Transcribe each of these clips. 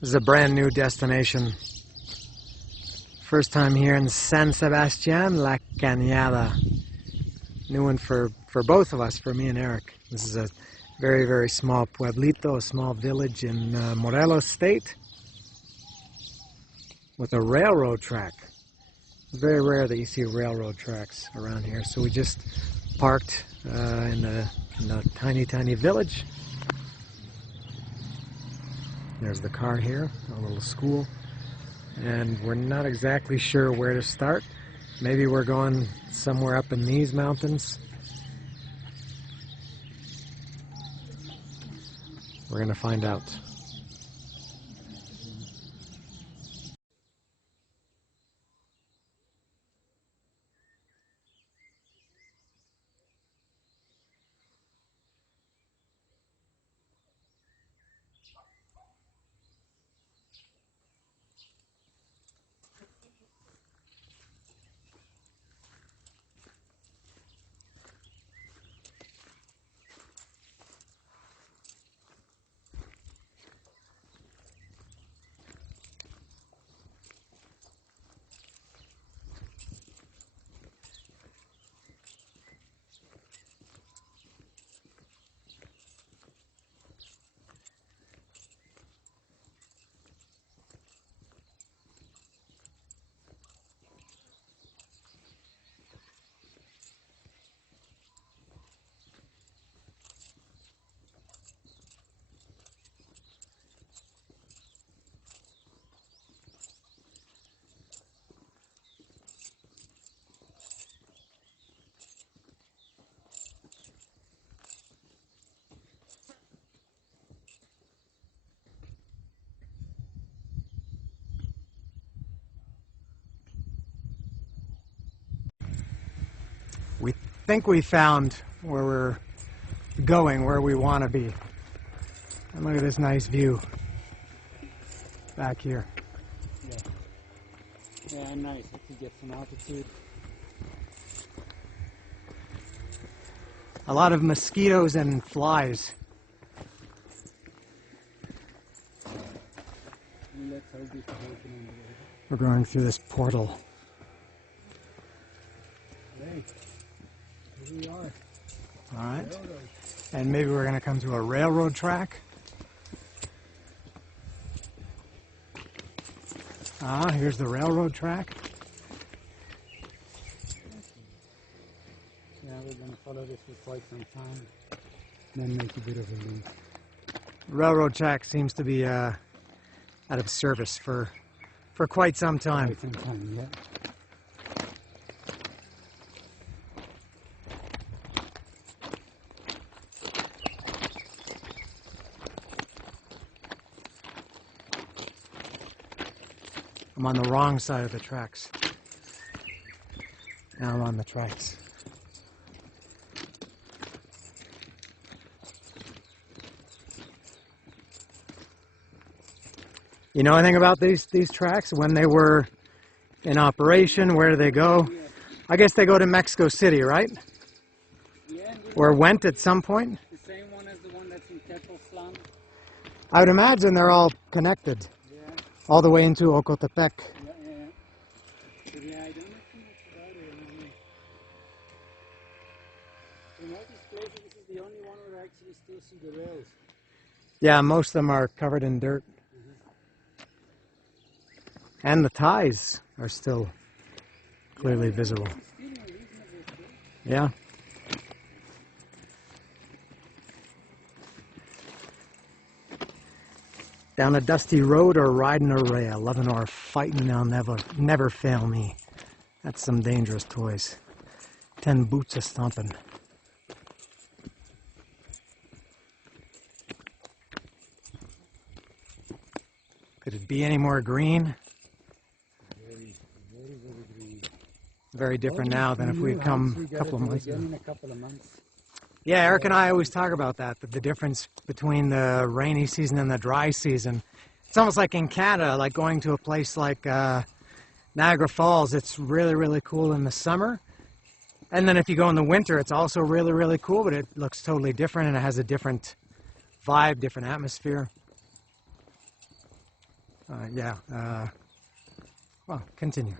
This is a brand new destination. First time here in Sebastian, La Cañada. New one for both of us, for me and Eric. This is a very, very small pueblito, a small village in Morelos state with a railroad track. It's very rare that you see railroad tracks around here. So we just parked in a tiny, tiny village. There's the car here, a little school. And we're not exactly sure where to start. Maybe we're going somewhere up in these mountains. We're going to find out. We think we found where we're going, where we want to be. And look at this nice view back here. Yeah, nice. If you get some altitude. A lot of mosquitoes and flies. We're going through this portal. Hey, here we are. All right. And maybe we're going to come to a railroad track. Ah, here's the railroad track. Yeah, we're going to follow this for quite some time. Then make a bit of a loop. Railroad track seems to be out of service for quite some time. Quite some time, yeah. I'm on the wrong side of the tracks. Now I'm on the tracks. You know anything about these tracks? When they were in operation, where do they go? I guess they go to Mexico City, right? Yeah. Or went at some point? The same one as the one that's in Tepoztlán. I would imagine they're all connected. Yeah. All the way into Ocotepec. So, yeah, I don't know too much about it. In all these places, this is the only one where I actually still see the rails. Yeah, most of them are covered in dirt. And the ties are still clearly visible. Yeah. Down a dusty road or riding a rail, loving or fighting, they'll never fail me. That's some dangerous toys. 10 boots a stomping. Could it be any more green? Very different now than if we'd come a couple of months ago. Yeah, Eric and I always talk about that, the difference between the rainy season and the dry season. It's almost like in Canada, like going to a place like Niagara Falls. It's really, really cool in the summer. And then if you go in the winter, it's also really, really cool, but it looks totally different and it has a different vibe, different atmosphere. Yeah. Well, continue.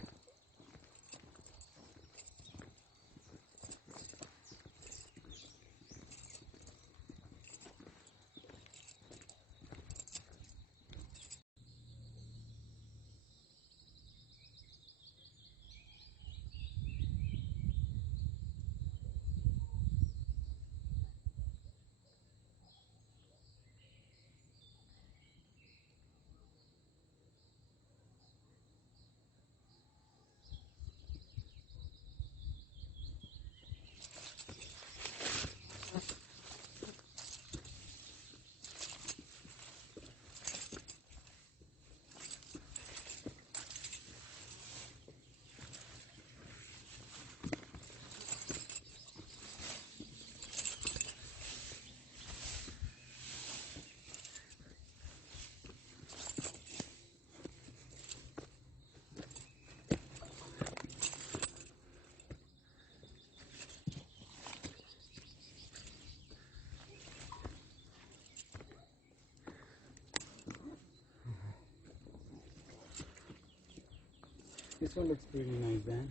This one looks pretty nice, Dan.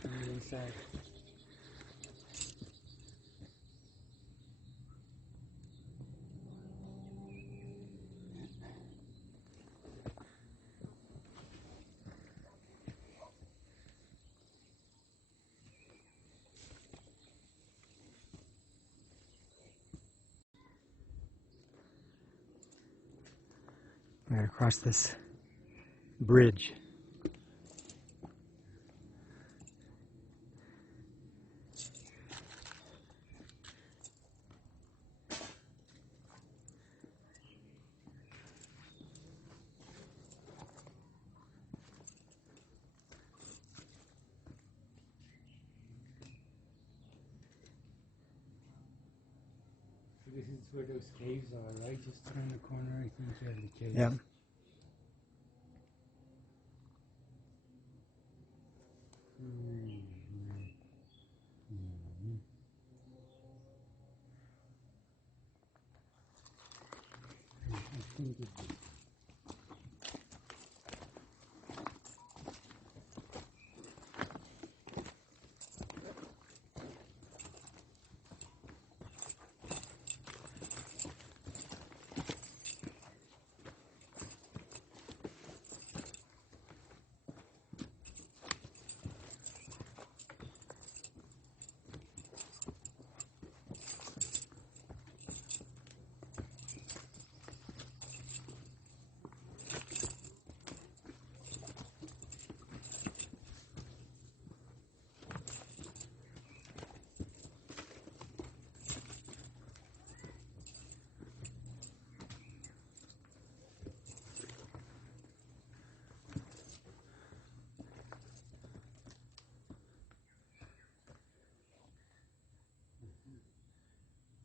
From the inside. Right across this bridge. So this is where those caves are, right? Just turn the corner, I think you have the caves. Yeah. I think it's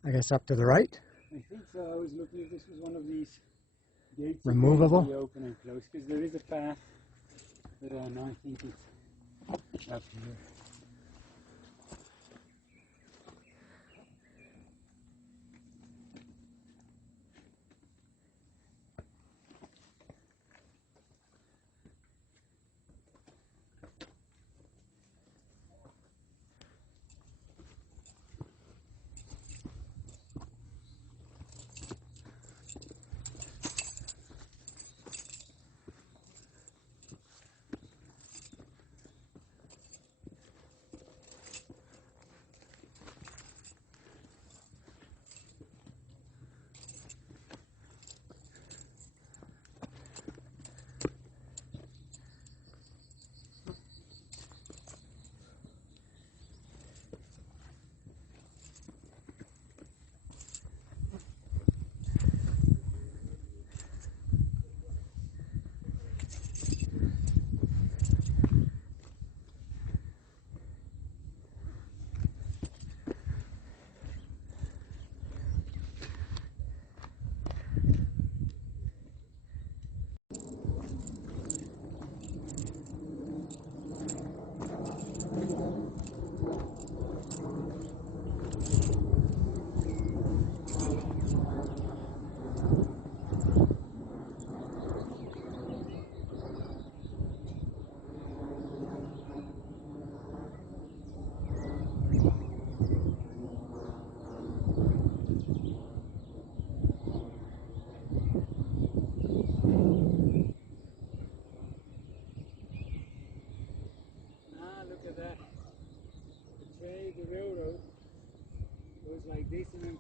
I guess up to the right. I think so. I was looking if this was one of these gates that Removable? can be open and close, because there is a path, but no, I think it's up here.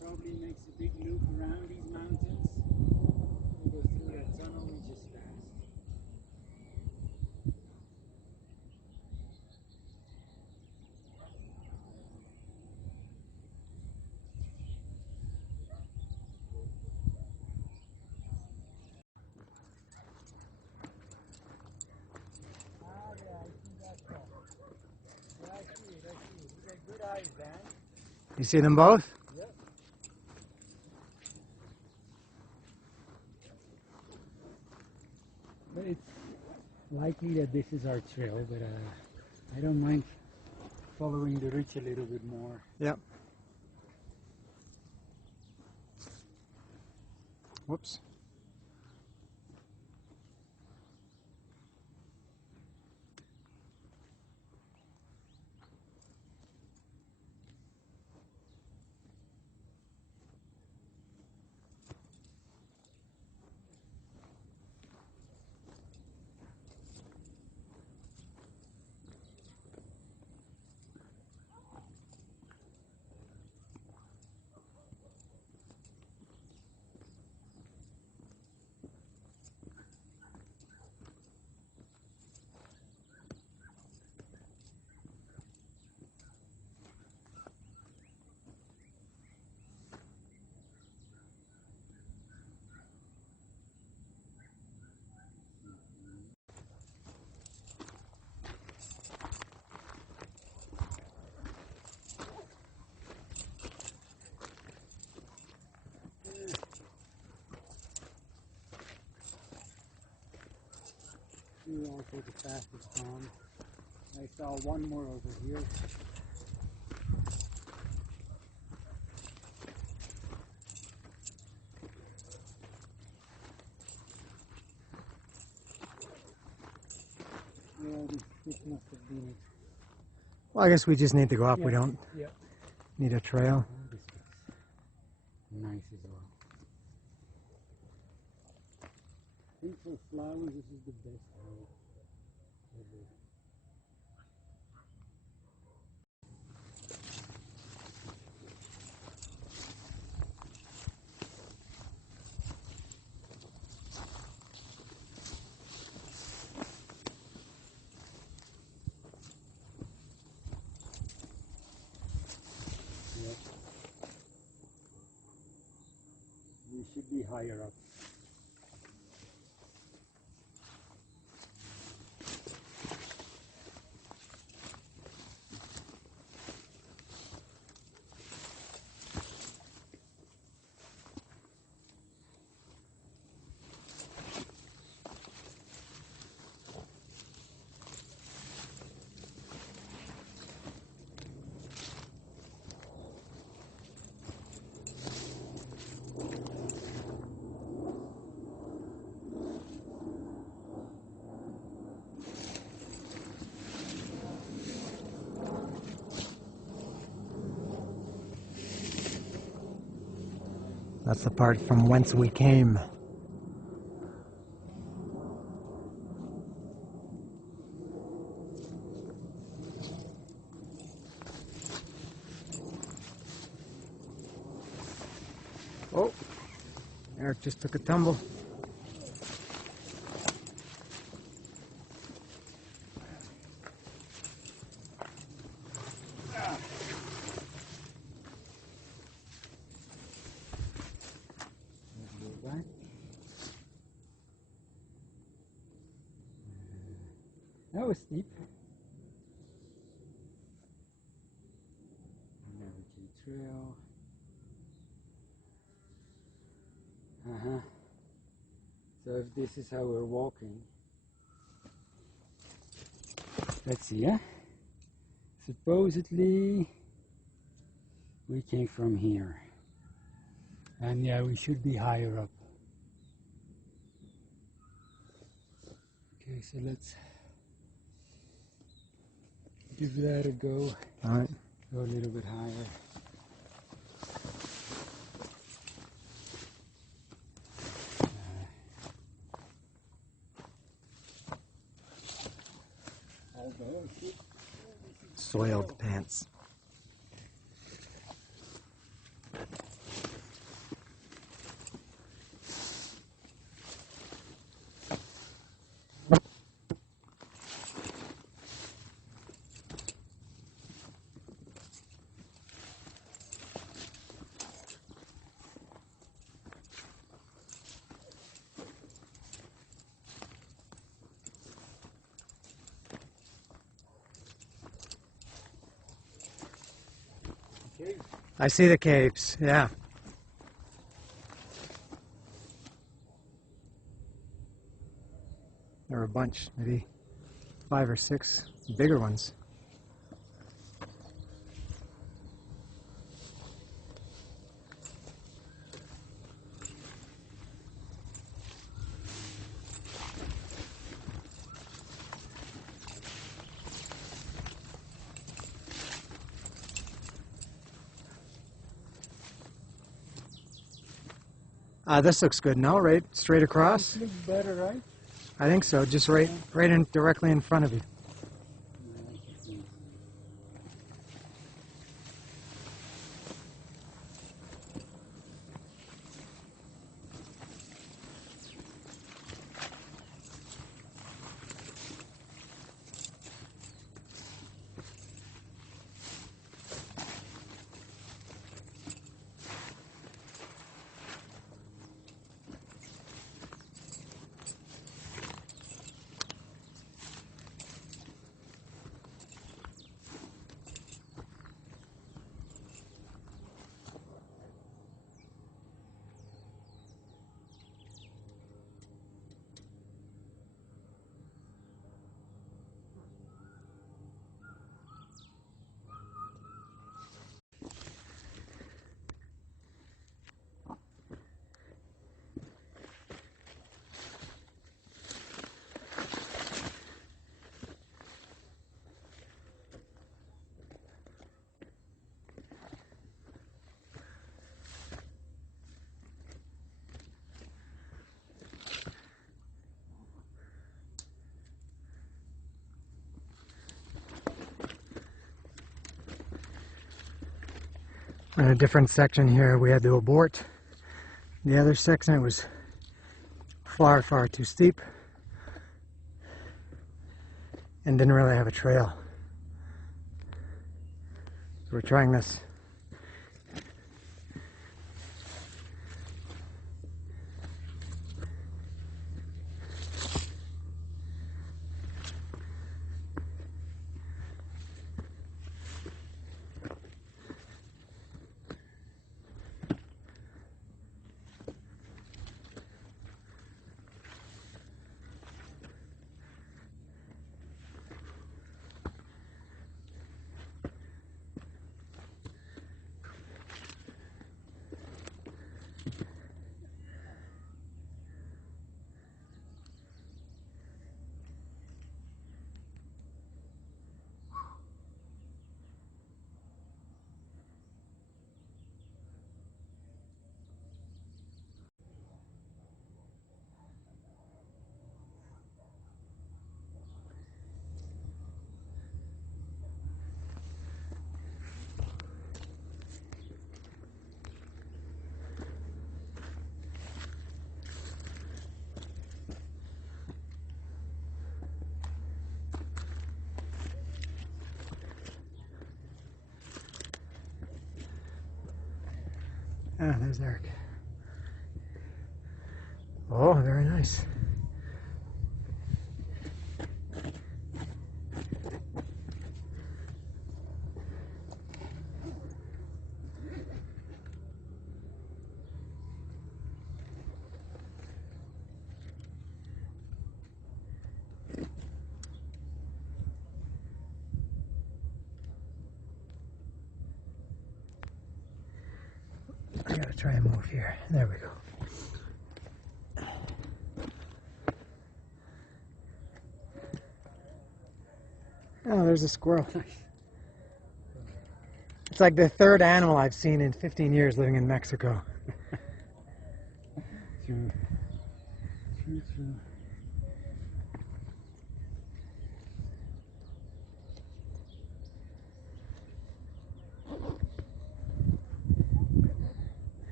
probably makes a big loop around these mountains. We go through that tunnel we just passed. Ah, yeah, I see that stuff. Yeah, I see it. You got good eyes, Dan. You see them both? Yep. But it's likely that this is our trail, but I don't mind following the ridge a little bit more. Yep. Whoops. Here also the path is gone. I saw one more over here. Yeah, this must have been it. Well, I guess we just need to go up. We don't Yeah. need a trail. Oh, this looks nice as well. I think for flowers this is the best road ever. Yep. We should be higher up. That's the part from whence we came. Oh, Eric just took a tumble. That was steep. Navigate trail. So if this is how we're walking, let's see, yeah? Supposedly we came from here. And yeah, we should be higher up. Okay, so let's give that a go. All right. Go a little bit higher. Soiled pants. I see the capes, yeah. There were a bunch, maybe 5 or 6 bigger ones. This looks good now, right straight across. This looks better, right? I think so, just right in directly in front of you. In a different section here, we had to abort. The other section, it was far, far too steep and didn't really have a trail. So we're trying this. Ah, there's Eric. Oh, very nice. I gotta try and move here. There we go. Oh, there's a squirrel. It's like the third animal I've seen in 15 years living in Mexico. True. True, true.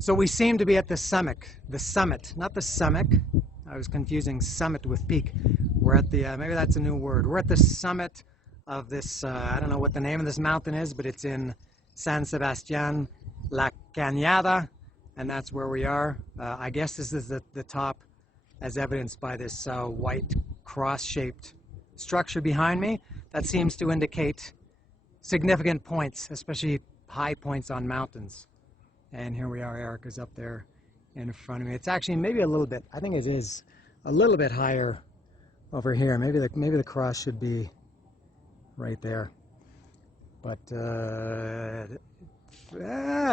So we seem to be at the summit, not the summit. I was confusing summit with peak. We're at the, maybe that's a new word. We're at the summit of this, I don't know what the name of this mountain is, but it's in San Sebastian, La Cañada, and that's where we are. I guess this is the top, as evidenced by this white cross-shaped structure behind me. That seems to indicate significant points, especially high points on mountains. And here we are, Erica's up there in front of me. It's actually maybe a little bit, I think it is a little bit higher over here. Maybe the cross should be right there. But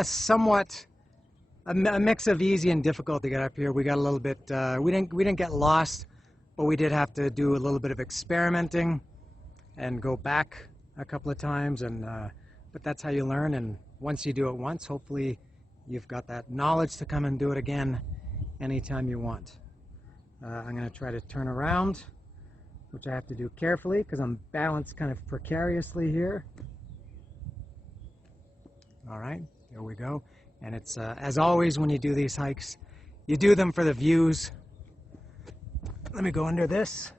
somewhat a mix of easy and difficult to get up here. We got a little bit, we didn't get lost, but we did have to do a little bit of experimenting and go back a couple of times. And but that's how you learn. And once you do it once, hopefully you've got that knowledge to come and do it again anytime you want. I'm going to try to turn around, which I have to do carefully because I'm balanced kind of precariously here. All right, here we go. And it's, as always, when you do these hikes, you do them for the views. Let me go under this.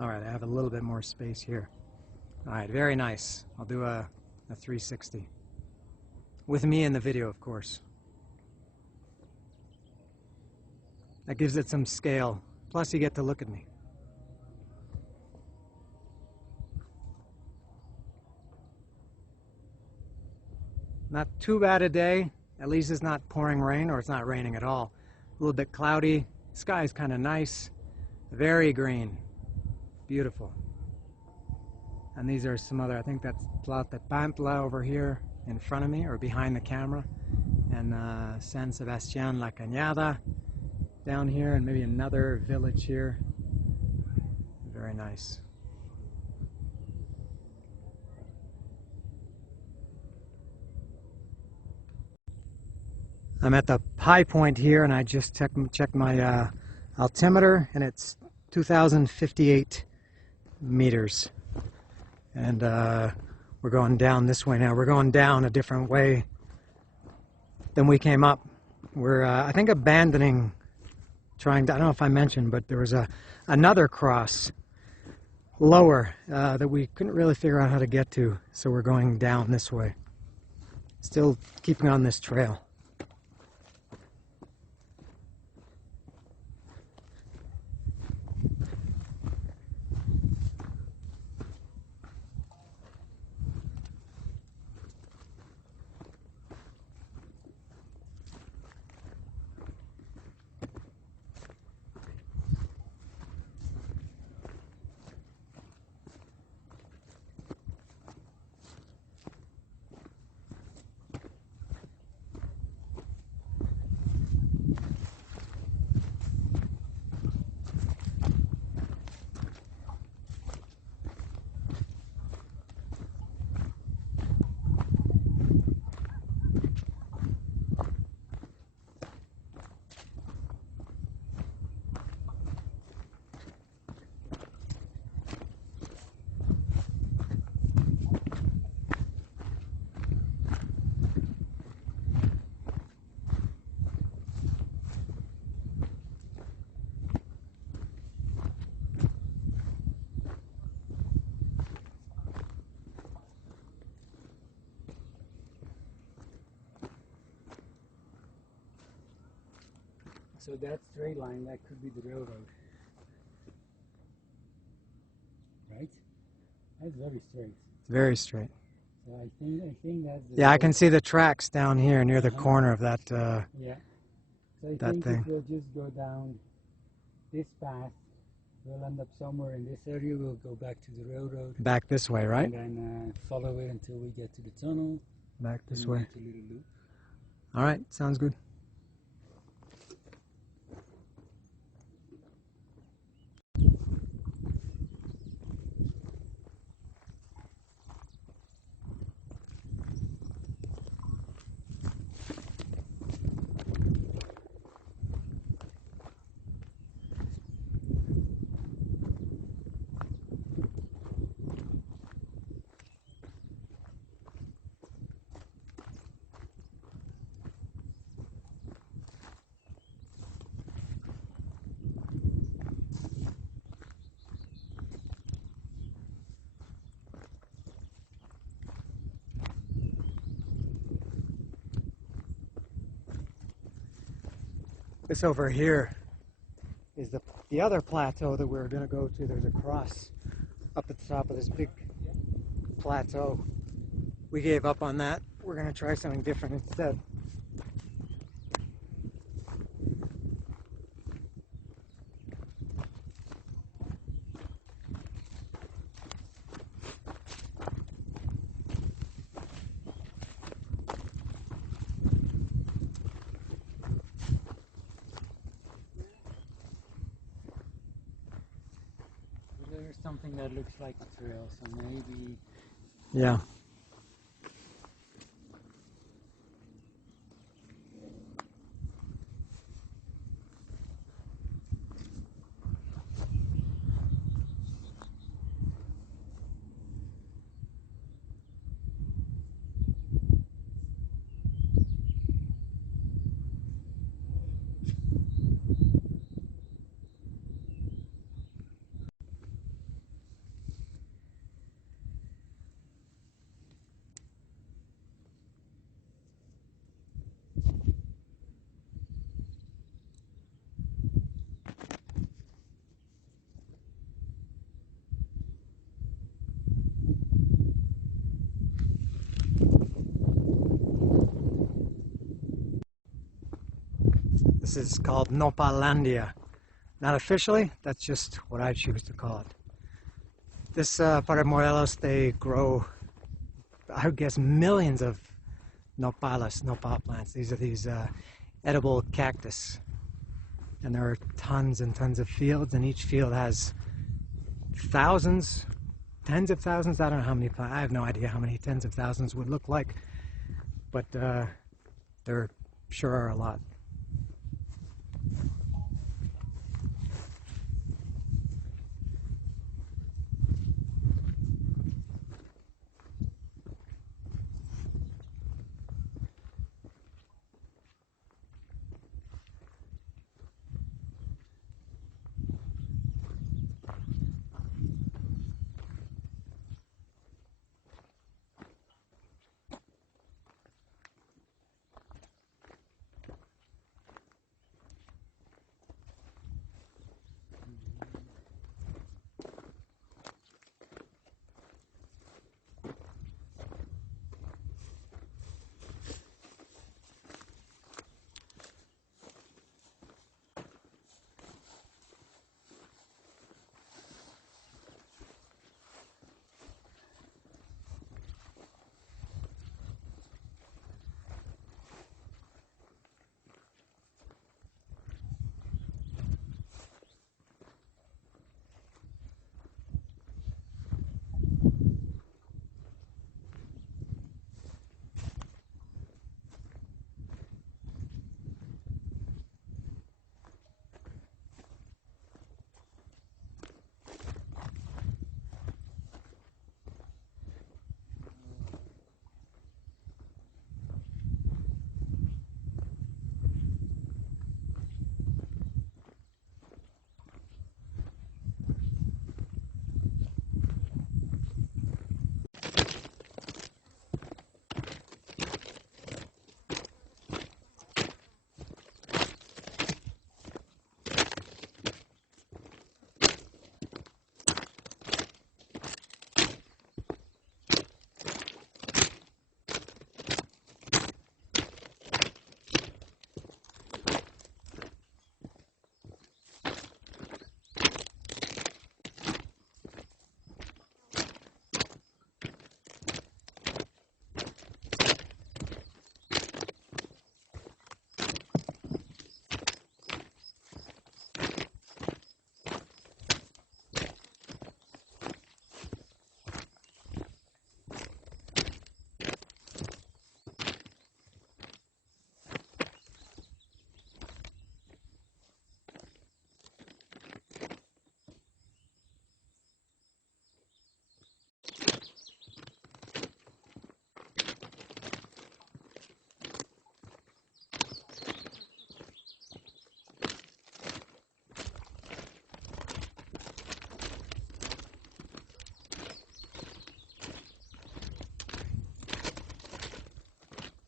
All right, I have a little bit more space here. All right, very nice. I'll do a 360. With me in the video, of course. That gives it some scale. Plus, you get to look at me. Not too bad a day. At least it's not pouring rain, or it's not raining at all. A little bit cloudy. Sky's kind of nice. Very green. Beautiful. And these are some other, I think that's Tlaltepantla over here in front of me, or behind the camera. And San Sebastian, La Cañada down here, and maybe another village here. Very nice. I'm at the high point here, and I just checked my altimeter, and it's 2,058 meters. And we're going down this way now. We're going down a different way than we came up. We're, I think, abandoning, trying to, I don't know if I mentioned, but there was another cross lower that we couldn't really figure out how to get to. So we're going down this way. Still keeping on this trail. So that straight line, that could be the railroad. Right? That's very straight. It's very straight. So I think that's the Yeah, I road. can see the tracks down here near the corner of that. Yeah. So I that think thing. if we'll just go down this path, we'll end up somewhere in this area. We'll go back to the railroad. Back this way, right? And then follow it until we get to the tunnel. Back this and way. make a little loop. All right, sounds good. This over here is the other plateau that we're going to go to. There's a cross up at the top of this big plateau. We gave up on that. We're going to try something different instead. There's something that looks like a trail, so maybe... Yeah. This is called Nopalandia. Not officially, that's just what I choose to call it. This part of Morelos, they grow, I would guess, millions of nopales, nopal plants. These are these edible cactus. And there are tons and tons of fields, and each field has thousands, tens of thousands, I don't know how many plants, I have no idea how many tens of thousands would look like, but there sure are a lot.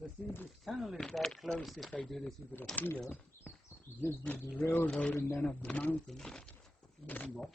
So since this tunnel is that close, if I do this into the field, Just the railroad and then up the mountain. Doesn't walk.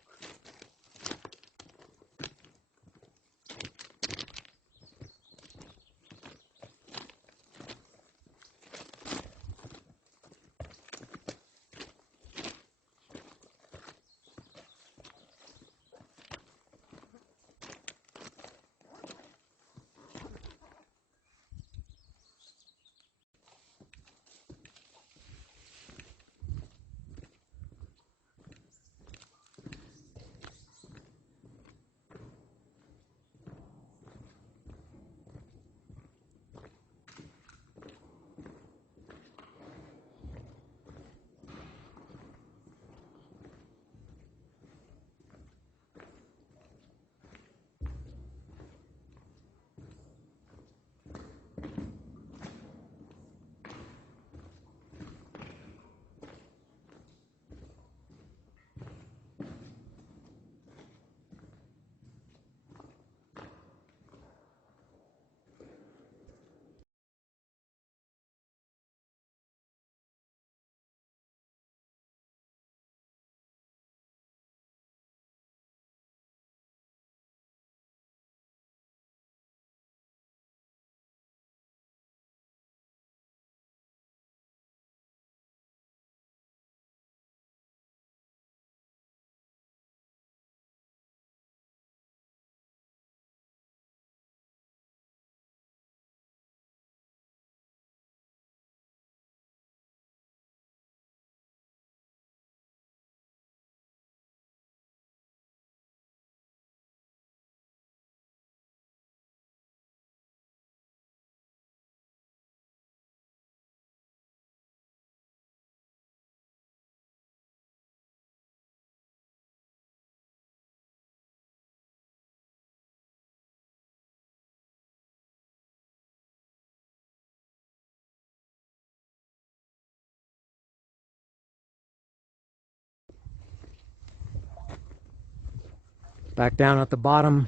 Back down at the bottom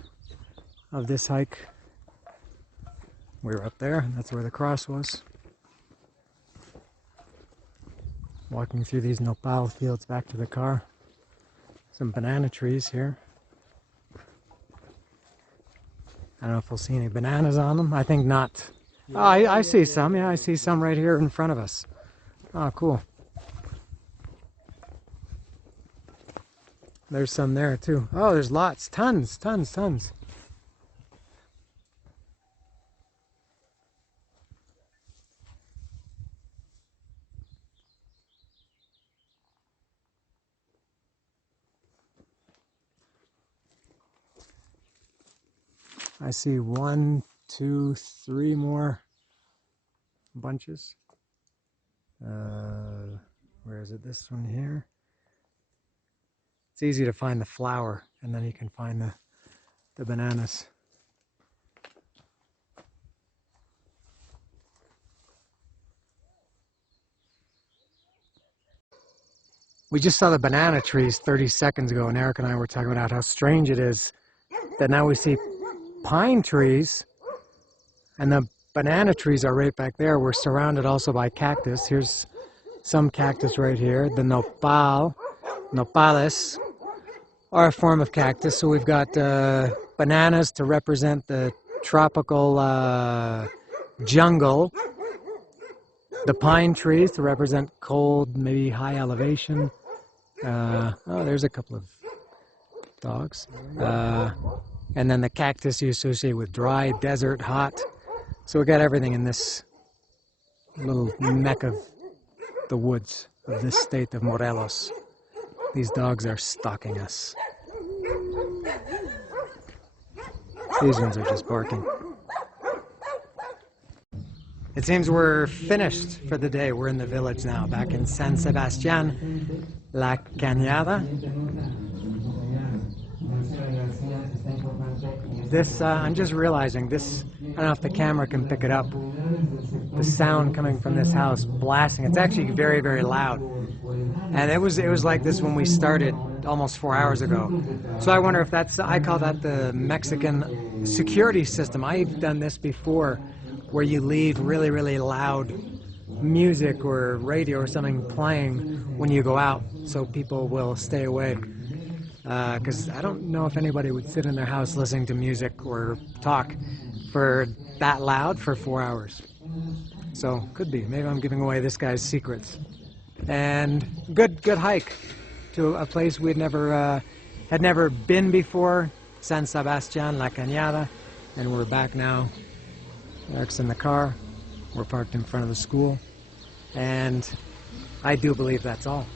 of this hike. We were up there, that's where the cross was. Walking through these nopal fields back to the car. Some banana trees here. I don't know if we'll see any bananas on them. I think not. Oh, I see some. Yeah, I see some right here in front of us. Oh, cool. There's some there too. Oh, there's lots. Tons. I see 1, 2, 3 more bunches. Where is it? This one here. It's easy to find the flower, and then you can find the bananas. We just saw the banana trees 30 seconds ago, and Eric and I were talking about how strange it is that now we see pine trees, and the banana trees are right back there. We're surrounded also by cactus. Here's some cactus right here. The nopales, are a form of cactus. So we've got bananas to represent the tropical jungle. The pine trees to represent cold, maybe high elevation. Oh, there's a couple of dogs. And then the cactus you associate with dry, desert, hot. So we got everything in this little neck of the woods of this state of Morelos. These dogs are stalking us. These ones are just barking. It seems we're finished for the day. We're in the village now, back in San Sebastian, La Cañada. This, I'm just realizing this, I don't know if the camera can pick it up, the sound coming from this house blasting. It's actually very, very loud. And it was like this when we started almost 4 hours ago. So I wonder if that's, I call that the Mexican security system. I've done this before, where you leave really, really loud music or radio or something playing when you go out, so people will stay away. Because I don't know if anybody would sit in their house listening to music or talk for that loud for 4 hours. So could be. Maybe I'm giving away this guy's secrets. And good hike to a place we'd had never been before, San Sebastian, La Cañada, and we're back now. Eric's in the car. We're parked in front of the school, and I do believe that's all.